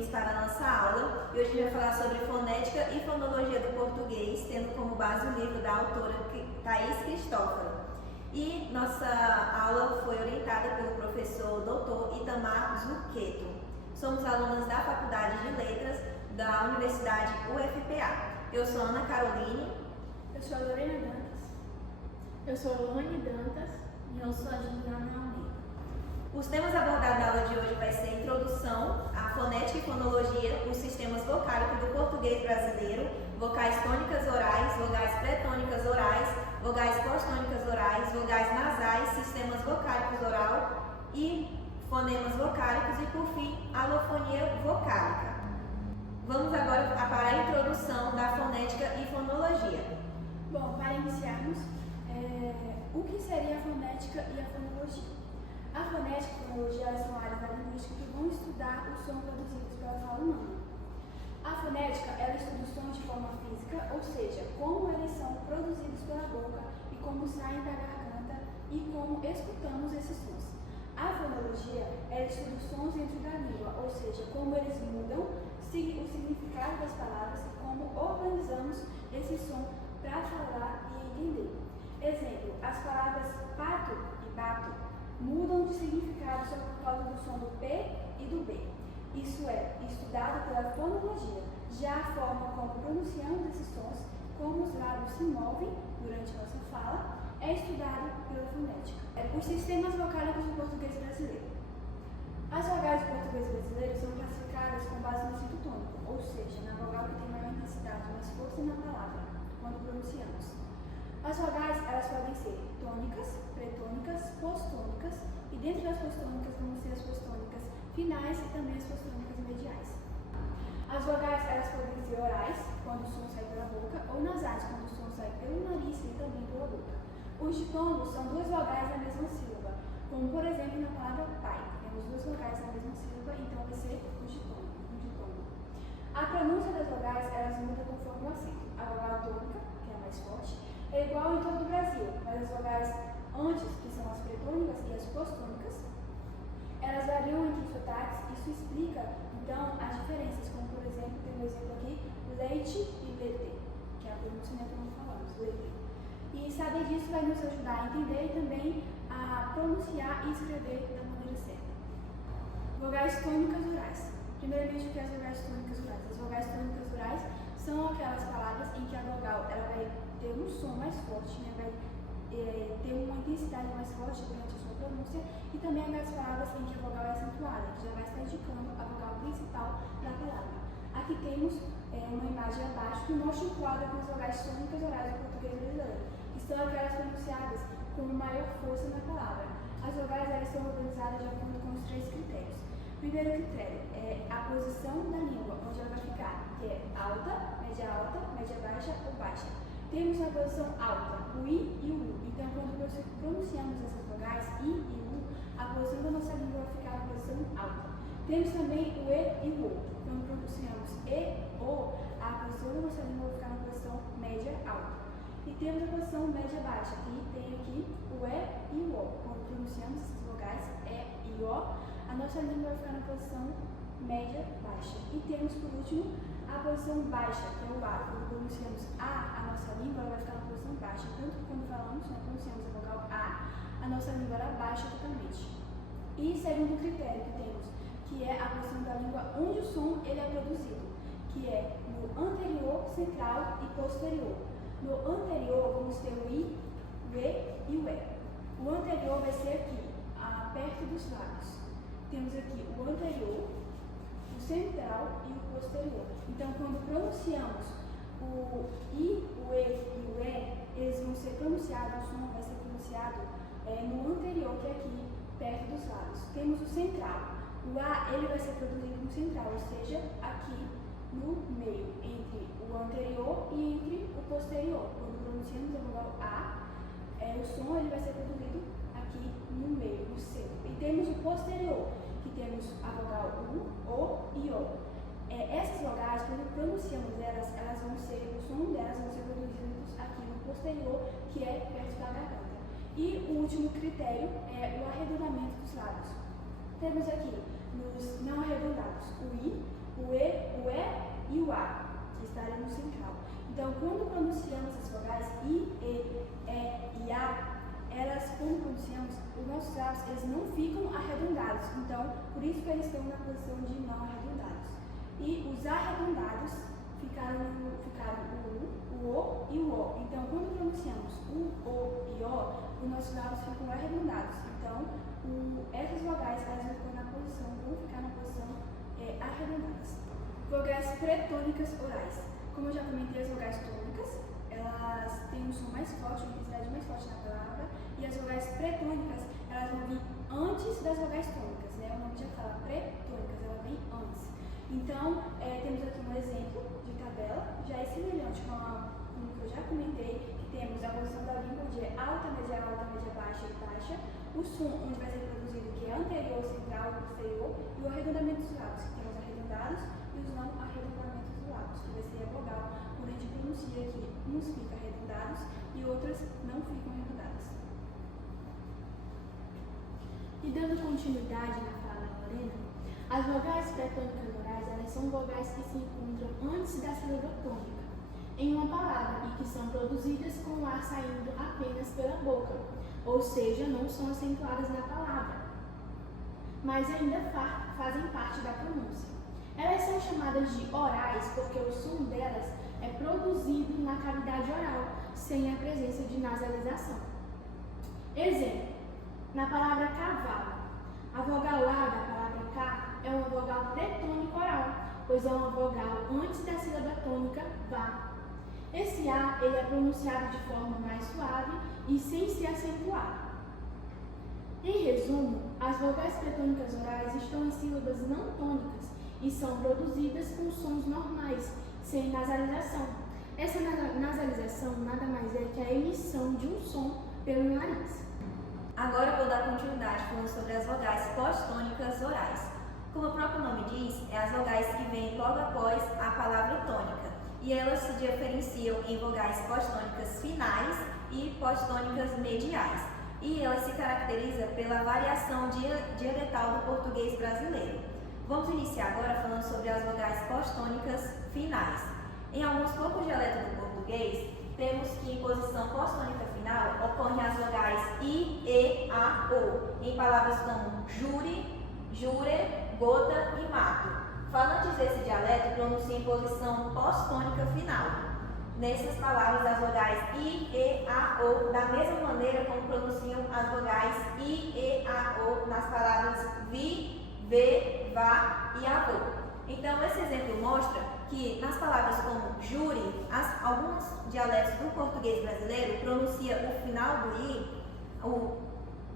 bem-vindos para a nossa aula. E hoje a gente vai falar sobre fonética e fonologia do português, tendo como base o livro da autora Thaís Cristófaro. E nossa aula foi orientada pelo professor Dr. Itamar Zucchetto. Somos alunas da Faculdade de Letras da Universidade UFPA. Eu sou Ana Caroline. Eu sou a Lorena Dantas. Eu sou a Lohane Dantas. E eu sou a Juliana Almeida. Os temas abordados na aula de hoje vai ser a introdução à fonética e fonologia, os sistemas vocálicos do português brasileiro, vocais tônicas orais, vogais pré-tônicas orais, vogais pós-tônicas orais, vogais nasais, sistemas vocálicos oral e fonemas vocálicos e, por fim, alofonia vocálica. Vamos agora para a introdução da fonética e fonologia. Bom, para iniciarmos, o que seria a fonética e a fonologia? A fonética e a fonologia são áreas da linguística que vão estudar os sons produzidos pela fala humana. A fonética, ela estuda os sons de forma física, ou seja, como eles são produzidos pela boca e como saem da garganta e como escutamos esses sons. A fonologia, ela estuda os sons dentro da língua, ou seja, como eles mudam o significado das palavras e como organizamos esse som para falar e entender. Exemplo, as palavras pato e bato mudam de significado só por causa do som do P e do B. Isso é estudado pela fonologia. Já a forma como pronunciamos esses sons, como os lábios se movem durante a nossa fala, é estudado pela fonética. Os sistemas vocálicos do português brasileiro. As vogais do português brasileiro são classificadas com base no acento tônico, ou seja, na vogal que tem maior intensidade, mais força na palavra, quando pronunciamos. As vogais, elas podem ser tônicas, pretônicas, postônicas, e dentro das postônicas vão ser as postônicas finais e também as postônicas mediais. As vogais, elas podem ser orais, quando o som sai pela boca, ou nasais, quando o som sai pelo nariz e também pela boca. Os ditongos são duas vogais da mesma sílaba, como por exemplo na palavra pai. Temos duas vogais da mesma sílaba, então vai ser o ditongo. A pronúncia das vogais, elas mudam conforme o acento. A vogal tônica, que é a mais forte, é igual em todo o Brasil, mas as vogais antes, que são as pretônicas e as postônicas, elas variam entre os sotaques. Isso explica, então, as diferenças, como por exemplo, tem um exemplo aqui, leite e leite, que é a pronúncia, né, como falamos, leite. E saber disso vai nos ajudar a entender e também a pronunciar e escrever da maneira certa. Vogais tônicas orais. Primeiramente, o que é as vogais tônicas orais? As vogais tônicas orais são aquelas palavras em que a vogal ela vai ter um som mais forte, né, vai ter uma intensidade mais forte durante a sua pronúncia, e também aquelas palavras em que a vogal é acentuada, que já vai estar indicando a vogal principal da palavra. Aqui temos uma imagem abaixo que mostra o quadro com as vogais tônicas orais do português brasileiro, que são aquelas pronunciadas com maior força na palavra. As vogais elas são organizadas de acordo com os três critérios. Primeiro critério é a posição da língua, onde ela vai ficar, que é alta, média baixa ou baixa. Temos a posição alta, o I e o U. Então, quando pronunciamos essas vogais, I e U, a posição da nossa língua vai ficar na posição alta. Temos também o E e o O. Quando pronunciamos E, O, a posição da nossa língua vai ficar na posição média alta. E temos a posição média baixa, que tem aqui o E e o O. Quando pronunciamos essas vogais, E e O, a nossa língua vai ficar na posição média baixa. E temos, por último, a posição baixa, que é o A. Quando pronunciamos A nossa língua vai ficar na posição baixa. Tanto que quando falamos, pronunciamos a vogal a nossa língua ela baixa totalmente. E segundo critério que temos, que é a posição da língua onde o som ele é produzido, que é no anterior, central e posterior. No anterior vamos ter o I, o E e o E. O anterior vai ser aqui, perto dos lábios. Temos aqui o anterior, o central e o posterior. Então, quando pronunciamos o I, o E e o E, eles vão ser pronunciados, o som vai ser pronunciado no anterior, que é aqui, perto dos lábios. Temos o central. O A, ele vai ser produzido no central, ou seja, aqui no meio, entre o anterior e entre o posterior. Quando pronunciamos a vogal A, o som ele vai ser produzido aqui no meio, no centro. E temos o posterior, que temos a vogal U, O e O. Essas vogais, quando pronunciamos elas vão ser, o som delas vão ser produzidos aqui no posterior, que é perto da garganta. E o último critério é o arredondamento dos lábios. Temos aqui, nos não arredondados, o I, nossos lábios, eles não ficam arredondados, então, por isso que eles estão na posição de não arredondados. E os arredondados ficaram o O e o O. Então, quando pronunciamos o e o, os nossos lábios ficam arredondados. Então, essas vogais, elas vão ficar na posição arredondadas. Vogais pretônicas orais. Como eu já comentei, as vogais tônicas, elas têm um som mais forte, uma intensidade mais forte na palavra, e as vogais pretônicas, elas vão vir antes das vogais tônicas, né? O nome já fala pretônicas, ela vem antes. Então, temos aqui um exemplo de tabela, já é semelhante com o que eu já comentei, que temos a posição da língua, onde é alta, média, baixa e baixa, o som, onde vai ser produzido, que é anterior, central, posterior, e o arredondamento dos lábios, que tem os arredondados e os não arredondamentos dos lábios, que vai ser a vogal, quando a gente pronuncia aqui, uns ficam arredondados e outras não ficam arredondadas. E dando continuidade na fala da Lorena, as vogais pretônicas orais, elas são vogais que se encontram antes da sílaba tônica em uma palavra e que são produzidas com o ar saindo apenas pela boca, ou seja, não são acentuadas na palavra, mas ainda fazem parte da pronúncia. Elas são chamadas de orais porque o som delas é produzido na cavidade oral, sem a presença de nasalização. Exemplo, na palavra cavalo, a vogal A da palavra K é uma vogal pretônica oral, pois é uma vogal antes da sílaba tônica vá. Esse A ele é pronunciado de forma mais suave e sem se acentuar. Em resumo, as vogais pretônicas orais estão em sílabas não tônicas e são produzidas com sons normais, sem nasalização. Essa nasalização nada mais é que a emissão de um som pelo nariz. Agora eu vou dar continuidade falando sobre as vogais pós-tônicas orais. Como o próprio nome diz, é as vogais que vêm logo após a palavra tônica, e elas se diferenciam em vogais pós-tônicas finais e pós-tônicas mediais. E elas se caracterizam pela variação dialetal do português brasileiro. Vamos iniciar agora falando sobre as vogais pós-tônicas finais. Em alguns poucos dialetos do português, temos que em posição pós-tônica final ocorrem as vogais I, E, A, O, em palavras como jure, jure, gota e mato. Falantes desse dialeto pronunciam em posição pós-tônica final. Nessas palavras, as vogais I, E, A, O, da mesma maneira como pronunciam as vogais I, E, A, O nas palavras vi, vê, vá e avô. Então, esse exemplo mostra que nas palavras como jure, alguns dialetos do português brasileiro pronuncia o final do I,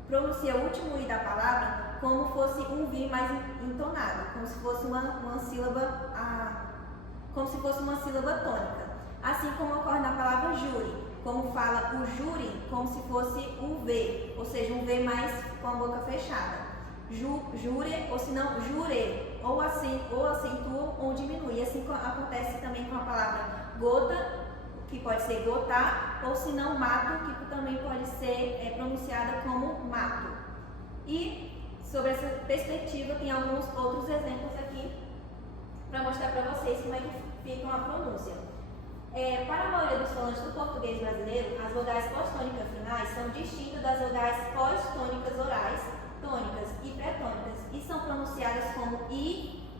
pronuncia o último I da palavra como fosse um vi mais entonado, como se fosse uma sílaba tônica. Assim como ocorre na palavra jure, como fala o jure como se fosse um V, ou seja, um V mais com a boca fechada. Jure, ou se não, jure, ou acentua ou diminui. Assim acontece também com a palavra gota, que pode ser gotar, ou se não, mato, que também pode ser pronunciada como mato. E sobre essa perspectiva, tem alguns outros exemplos aqui para mostrar para vocês como é que fica a pronúncia. Para a maioria dos falantes do português brasileiro, as vogais pós-tônicas finais são distintas das vogais pós-tônicas orais, tônicas e pré-tônicas, e são pronunciadas como I,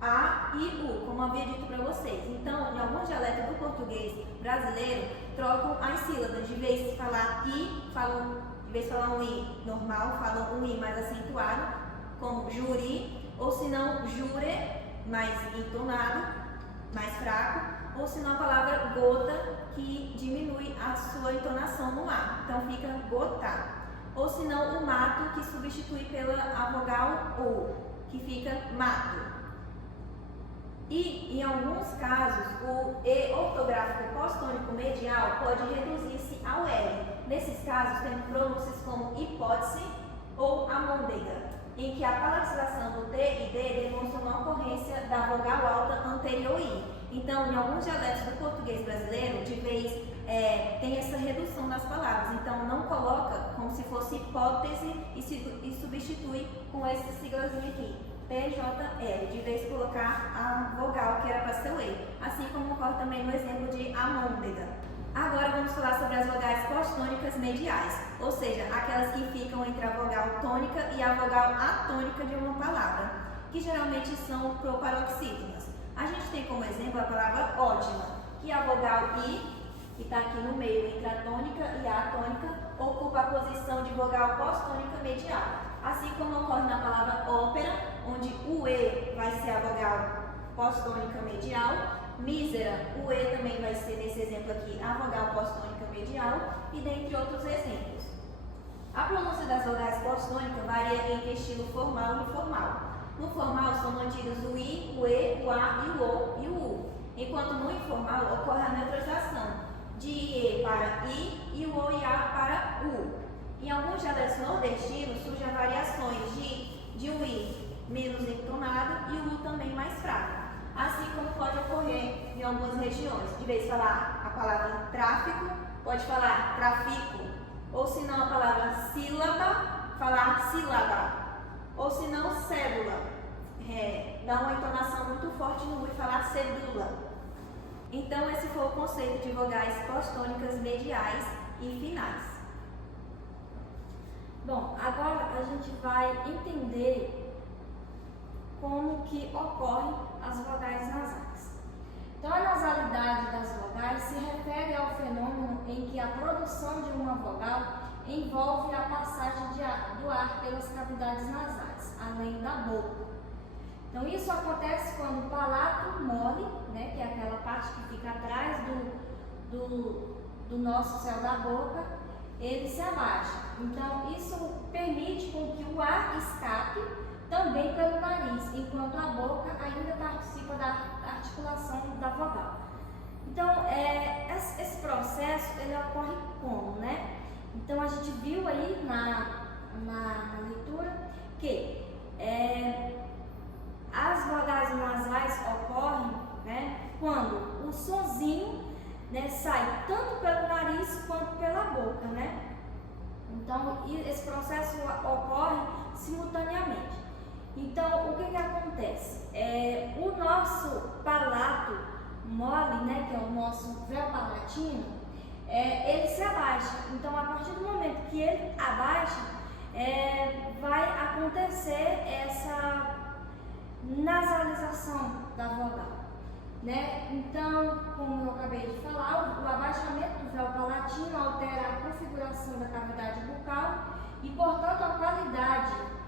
A e U, como havia dito para vocês. Então, em alguns dialetos do português brasileiro, trocam as sílabas. De vez de falar I, de vez de falar um I normal, falam um I mais acentuado, como juri, ou se não, jure, mais entonado, mais fraco, ou se não a palavra gota, que diminui a sua entonação no A. Então, fica gotar. Ou se não, o mato, que substitui pela a vogal O, que fica mato. E, em alguns casos, o E ortográfico pós-tônico medial pode reduzir-se ao L. Nesses casos, temos pronúncias como hipótese ou amôndega, em que a palatalização do T e D demonstram uma ocorrência da vogal alta anterior I. Então, em alguns dialetos do português brasileiro, de vez tem essa redução nas palavras. Então, não coloca como se fosse hipótese e substitui com essa siglazinha aqui, PJL, de vez de colocar a vogal que era para ser o E. Assim como ocorre também no exemplo de amôndega. Agora vamos falar sobre as vogais postônicas mediais, ou seja, aquelas que ficam entre a vogal tônica e a vogal atônica de uma palavra, que geralmente são proparoxítonas. A gente tem como exemplo a palavra ótima, que a vogal I, que está aqui no meio entre a tônica e a atônica, ocupa a posição de vogal postônica medial. Assim como ocorre na palavra ópera, onde o E vai ser a vogal postônica medial, mísera, o E também vai ser, nesse exemplo aqui, a vogal postônica medial, e dentre outros exemplos. A pronúncia das vogais postônicas varia entre estilo formal e informal. No formal são mantidos o I, o E, o A e o O e o U, enquanto no informal ocorre a neutralização de E para I e o O e A para U. Em alguns dialetos nordestinos surgem variações de um I menos entonado e o U também mais fraco, assim como pode ocorrer em algumas regiões. De vez de falar a palavra tráfico, pode falar trafico, ou se não a palavra sílaba, falar sílaba, ou se não cédula, dá uma entonação muito forte no U e falar cedula. Então esse foi o conceito de vogais postônicas mediais e finais. Bom, agora a gente vai entender como que ocorrem as vogais nasais. Então, a nasalidade das vogais se refere ao fenômeno em que a produção de uma vogal envolve a passagem do ar pelas cavidades nasais, além da boca. Então, isso acontece quando o palato mole, né, que é aquela parte que fica atrás do nosso céu da boca, ele se abaixa. Então, isso permite com que o ar escape também pelo nariz, enquanto a boca ainda participa da articulação da vogal. Então, esse processo, ele ocorre como, né? Então, a gente viu aí na leitura que as vogais nasais ocorrem, né, quando o sonzinho, né, sai tanto pelo nariz quanto pela boca, né? Então, esse processo ocorre simultaneamente. Então, o que acontece? O nosso palato mole, né, que é o nosso véu palatino, ele se abaixa. Então, a partir do momento que ele abaixa, vai acontecer essa nasalização da vogal, né? Então, como eu acabei de falar, o abaixamento do véu palatino altera a configuração da cavidade bucal e, portanto, a qualidade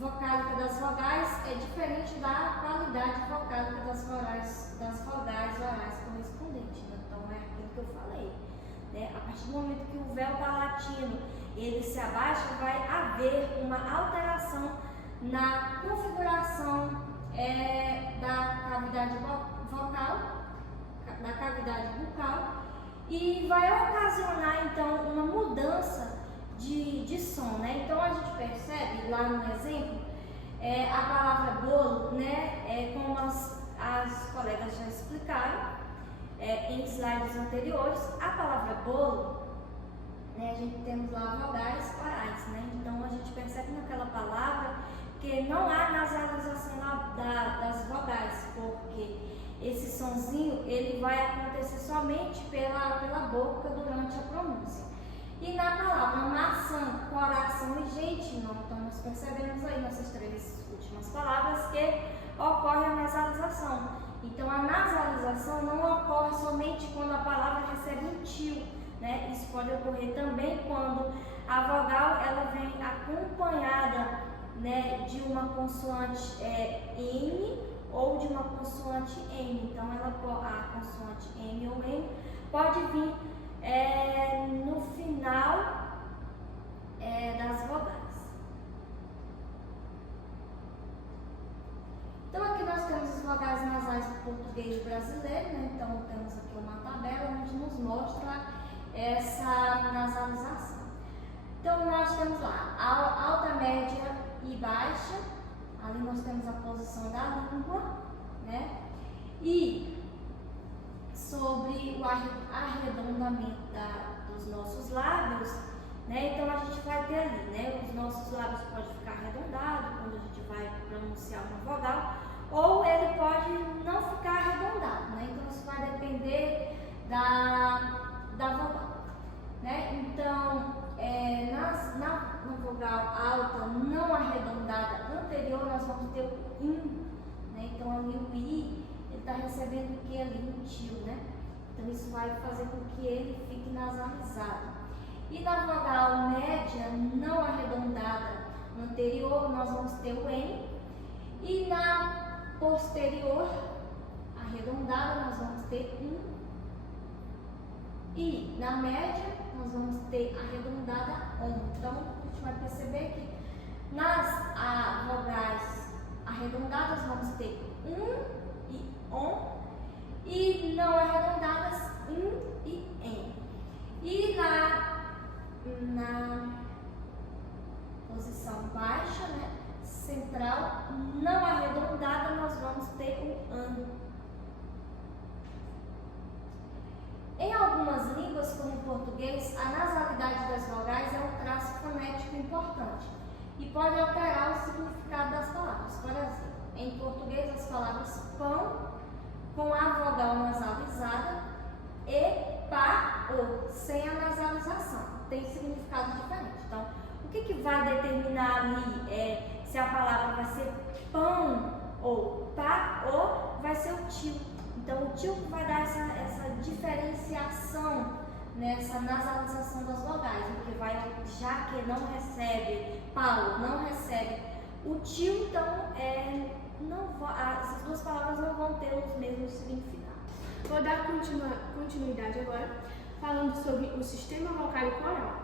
vocálica das vogais é diferente da qualidade vocálica das vogais orais correspondentes. Então, é aquilo que eu falei, né? A partir do momento que o véu palatino ele se abaixa, vai haver uma alteração na configuração da cavidade vocal, da cavidade bucal, e vai ocasionar então uma mudança de som, né? Então a gente percebe lá no exemplo a palavra bolo, né? Como as colegas já explicaram em slides anteriores, a palavra bolo, né? A gente temos lá vogais orais, né? Então a gente percebe naquela palavra que não há nasalização das vogais, porque esse sonzinho ele vai acontecer somente pela boca durante a pronúncia. E na palavra maçã, coração e gentilão, então nós percebemos aí nessas três últimas palavras que ocorre a nasalização. Então a nasalização não ocorre somente quando a palavra recebe um tio, né? Isso pode ocorrer também quando a vogal ela vem acompanhada, né, de uma consoante N ou de uma consoante N. Então a consoante N ou N pode vir no final das vogais. Então aqui nós temos as vogais nasais do português brasileiro, né? Então temos aqui uma tabela onde nos mostra essa nasalização. Então nós temos lá alta, média e baixa. Ali nós temos a posição da língua, né? E sobre o arredondamento dos nossos lábios, né? Então a gente vai ter ali, né? Os nossos lábios podem ficar arredondados quando a gente vai pronunciar uma vogal, ou ele pode não ficar arredondado, né? Então isso vai depender da vogal. Então ali o I, ele está recebendo o que ali? Um tio, né? Então isso vai fazer com que ele fique nasalizado. E na vogal média não arredondada anterior, nós vamos ter o N. E na posterior arredondada, nós vamos ter um I. Na média, nós vamos ter arredondada ON. Então, a gente vai perceber que nas vogais arredondadas, vamos ter um e ON. E não arredondadas, e N. E na posição baixa, né, central, não arredondada, nós vamos ter o AN. Em algumas línguas, como o português, a nasalidade das vogais é um traço fonético importante e pode alterar o significado das palavras. Por exemplo, em português, as palavras pão com a vogal nasalizada e pá ou sem a nasalização tem significado diferente. Então, o que vai determinar ali se a palavra vai ser pão ou pá ou vai ser o tio? Então, o tio vai dar essa diferenciação, nessa nasalização das vogais, porque já que não recebe Paulo, não recebe o tio, então essas duas palavras não vão ter os mesmos significados. Vou dar continuidade agora, falando sobre o sistema vocálico oral.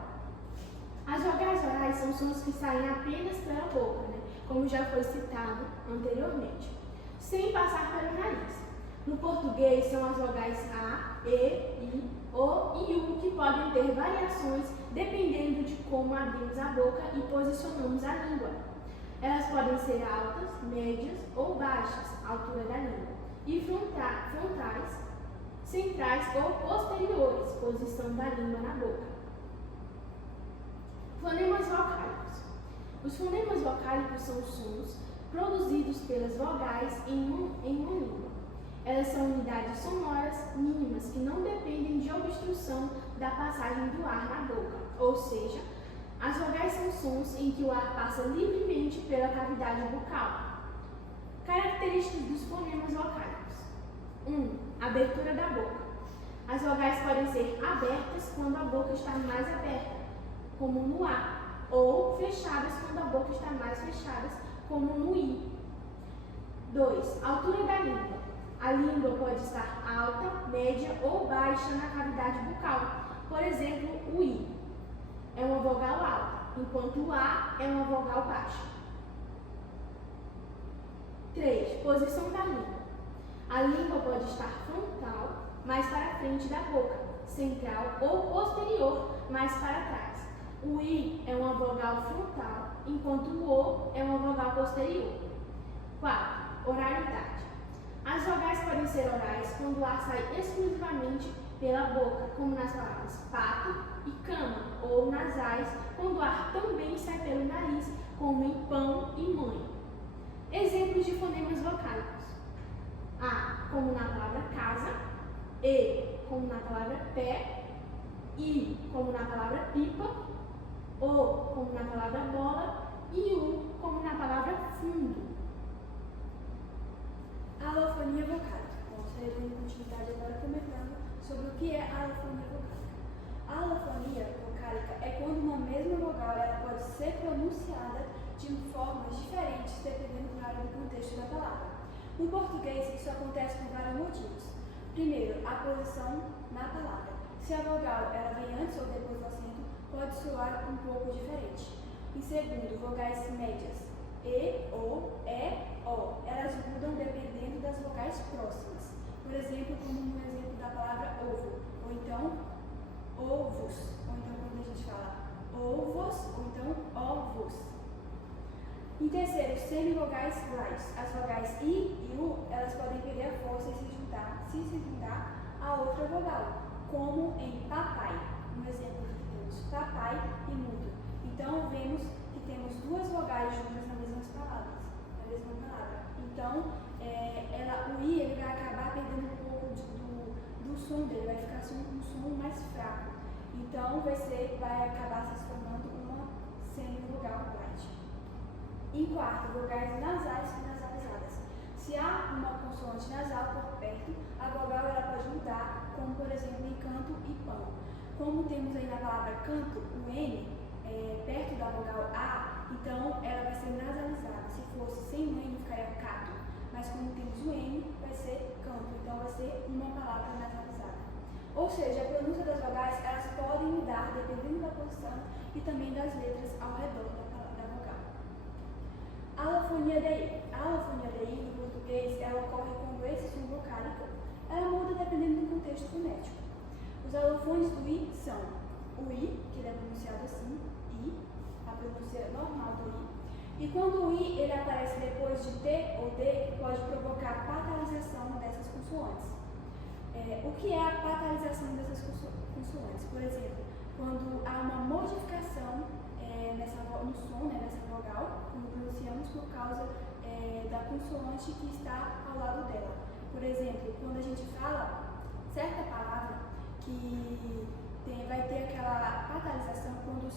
As vogais orais são sons que saem apenas pela boca, né? Como já foi citado anteriormente, sem passar pelo nariz. No português, são as vogais A, E, I, O e U que podem ter variações dependendo de como abrimos a boca e posicionamos a língua. Elas podem ser altas, médias ou baixas, altura da língua, e frontais, centrais ou posteriores, posição da língua na boca. Fonemas vocálicos. Os fonemas vocálicos são sons produzidos pelas vogais em uma língua. Elas são unidades sonoras mínimas que não dependem de obstrução da passagem do ar na boca, ou seja, as vogais são sons em que o ar passa livremente pela cavidade bucal. Características dos fonemas vocálicos. 1. Abertura da boca. As vogais podem ser abertas quando a boca está mais aberta, como no A, ou fechadas quando a boca está mais fechada, como no I. 2. Altura da língua. A língua pode estar alta, média ou baixa na cavidade bucal. Por exemplo, o I é uma vogal alta, enquanto o A é uma vogal baixa. 3. Posição da língua. A língua pode estar frontal, mais para frente da boca, central ou posterior, mais para trás. O I é uma vogal frontal, enquanto o O é uma vogal posterior. 4. Oralidade. As vogais podem ser orais quando o ar sai exclusivamente pela boca, como nas palavras pato e cama, ou nasais, quando o ar também sai pelo nariz, como em pão e mãe. Exemplos de fonemas vocálicos. A, como na palavra casa, E, como na palavra pé, I, como na palavra pipa, O, como na palavra bola, e U, como na palavra fundo. Alofonia vocálica. Bom, estarei dando continuidade agora comentando sobre o que é a alofonia vocálica. A alofonia vocálica é quando uma mesma vogal ela pode ser pronunciada de formas diferentes dependendo, claro, do contexto da palavra. No português, isso acontece por vários motivos. Primeiro, a posição na palavra. Se a vogal ela vem antes ou depois do acento, pode soar um pouco diferente. Em segundo, vogais médias. E, O, E, O. Elas mudam dependendo das vogais próximas. Por exemplo, como no exemplo da palavra ovo. Ou então, ovos. Ou então, quando a gente fala ovos, ou então, ovos. Em terceiro, semivogais graves. As vogais I e U, elas podem perder a força e se juntar a outra vogal, como em papai. Um exemplo que temos papai e mudo. Então, vemos que temos duas vogais juntas na mesma palavra. Então, o I ele vai acabar perdendo um pouco do som dele, vai ficar um som mais fraco. Então, vai acabar se formando uma semivogal light. Em quarto, vogais nasais e nasalizadas. Se há consoante nasal por perto, a vogal ela pode mudar, como por exemplo em canto e pão. Como temos aí na palavra canto, o N perto da vogal A, então ela vai ser nasalizada. Se fosse sem o N, ficaria cato. Mas como temos o N, vai ser canto. Então vai ser uma palavra nasalizada. Ou seja, a pronúncia das vogais, elas podem mudar dependendo da posição e também das letras ao redor da vogal. A alofonia DI. A alofonia DI, no português, ela ocorre quando esse som vocálico, ela muda dependendo do contexto fonético. Os alofones do I são o I, que ele é pronunciado assim, I, a pronúncia normal do I. E quando o I ele aparece depois de T ou D, pode provocar patalização dessas consoantes. O que é a patalização dessas consoantes? Por exemplo, quando há uma modificação no som, nessa vogal, quando pronunciamos por causa da consoante que está ao lado dela. Por exemplo, quando a gente fala certa palavra que vai ter aquela patalização quando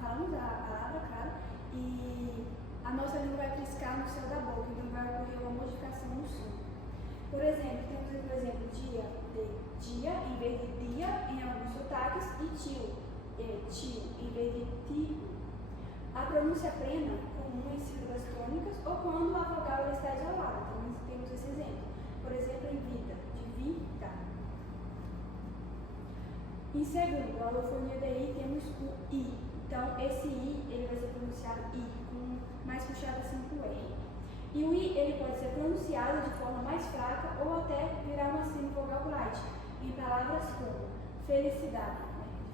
falamos a palavra, claro, e a nossa língua vai triscar no céu da boca, então vai ocorrer uma modificação no som. Por exemplo, temos aqui, por exemplo, dia em vez de dia em alguns sotaques e tio em vez de tio. A pronúncia plena, comum em sílabas tônicas ou quando a vogal ela está isolada. Então, temos esse exemplo. Por exemplo, em vida, de vida. Em segundo, a alofonia DI, temos o I. Então, esse I ele vai ser pronunciado I, com mais puxado assim para o R. E o I ele pode ser pronunciado de forma mais fraca ou até virar uma semivogal glide, em palavras como felicidade,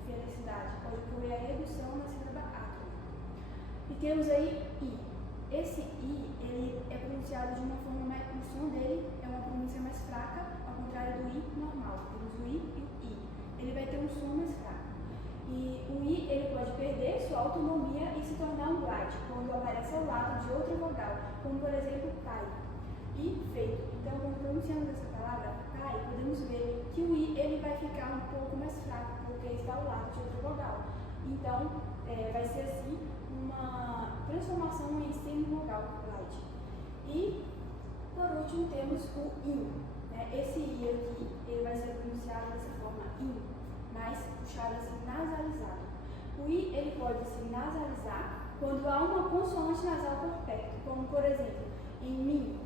felicidade, pode ocorrer a redução na sílaba átomo. E temos aí I. Esse I ele é pronunciado de uma forma mais, o som dele é uma pronúncia mais fraca, ao contrário do I normal. Temos o I e o I. Ele vai ter um som mais fraco. E o I ele pode perder sua autonomia e se tornar um glide, quando aparece ao lado de outra vogal, como por exemplo pai e feito. Então, quando pronunciamos essa palavra pai, podemos ver que o I ele vai ficar um pouco mais fraco, porque está ao lado de outra vogal. Então, vai ser assim uma transformação em semivogal glide. E, por último, temos o IN. Esse I aqui ele vai ser pronunciado dessa forma IN, mais puxado assim, nasalizado. O I ele pode se nasalizar quando há uma consoante nasal por perto, como por exemplo, em mim,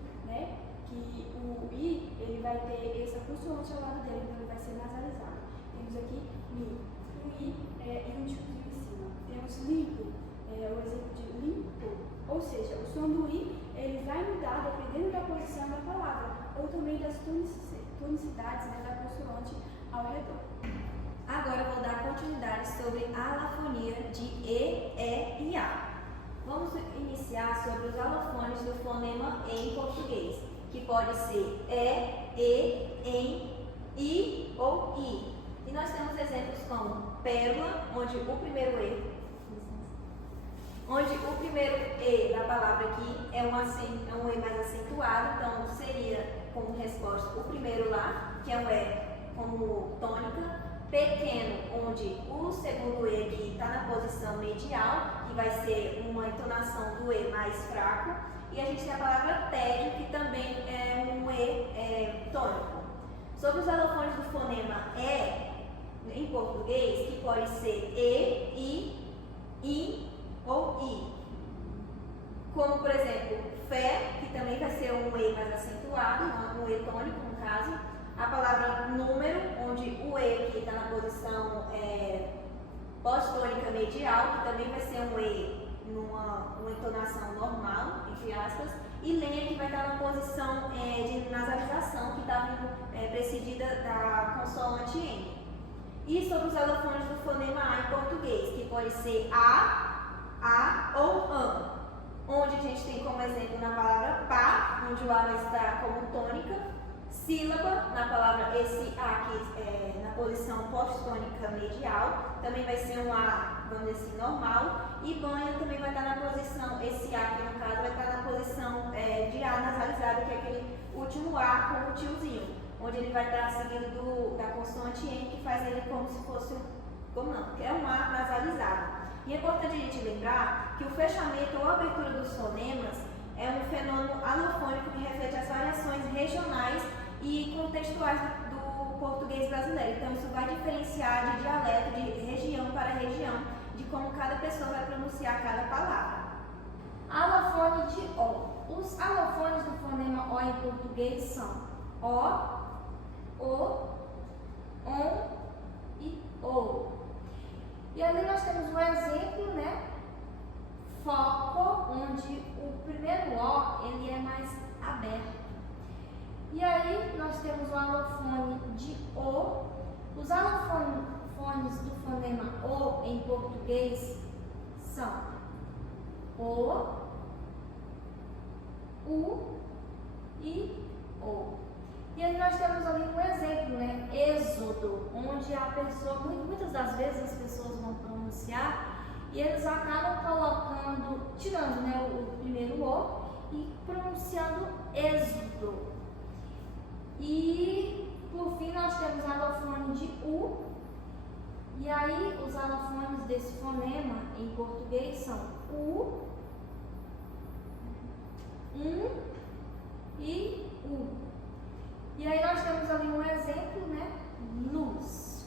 que o I ele vai ter essa consoante ao lado dele, então ele vai ser nasalizado. Temos aqui mi. O I é idênticozinho em cima. Temos limpo, o exemplo de limpo, ou seja, o som do I ele vai mudar dependendo da posição da palavra, ou também das tonicidades da consoante ao redor. Agora eu vou dar continuidade sobre a alofonia de E, E e A. Vamos iniciar sobre os alofones do fonema E em português, que pode ser E, em, I ou I. E nós temos exemplos como pérola, onde o primeiro E da palavra aqui é um E mais acentuado, então seria como resposta o primeiro lá, que é um E como tônica. Pequeno, onde o segundo E aqui está na posição medial, que vai ser uma entonação do E mais fraco. E a gente tem a palavra tédio, que também é um E tônico. Sobre os alofones do fonema E, em português, que pode ser E, I ou I. Como, por exemplo, fé, que também vai ser um E mais acentuado, um E tônico no caso. A palavra número, onde o E aqui está na posição pós-tônica medial, que também vai ser um E numa entonação normal, entre aspas, e lenha, que vai estar na posição de nasalização, que está vindo precedida da consoante N. E sobre os alofones do fonema A em português, que pode ser A ou AN, onde a gente tem como exemplo na palavra pá, onde o A vai estar como tônica, sílaba, na palavra esse A aqui na posição pós-tônica medial, também vai ser um A, vamos dizer assim, normal, e banha também vai estar na posição, esse A aqui no caso vai estar na posição de A nasalizado, que é aquele último A com o tiozinho, onde ele vai estar seguido da consoante N, que faz ele como se fosse, que é um A nasalizado. E é importante a gente lembrar que o fechamento ou abertura dos fonemas é um fenômeno alofônico que reflete as variações regionais iguais do português brasileiro. Então, isso vai diferenciar de dialeto, de região para região, de como cada pessoa vai pronunciar cada palavra. Alofone de O. Os alofones do fonema O em português são O, O, ON e O. E ali nós temos um exemplo, né? Foco, onde o primeiro O ele é mais aberto. E aí nós temos o alofone de O. Os alofones do fonema O em português são O, U e O. E aí nós temos ali um exemplo, né? Êxodo, onde a pessoa, muitas das vezes as pessoas vão pronunciar e eles acabam colocando, tirando, né, o primeiro O e pronunciando êxodo. E por fim nós temos o alofone de U. E aí os alofones desse fonema em português são U, e U. E aí nós temos ali um exemplo, né? Luz.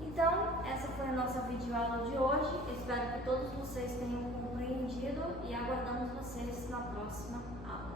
Então, essa foi a nossa videoaula de hoje. Espero que todos vocês tenham compreendido e aguardamos vocês na próxima aula.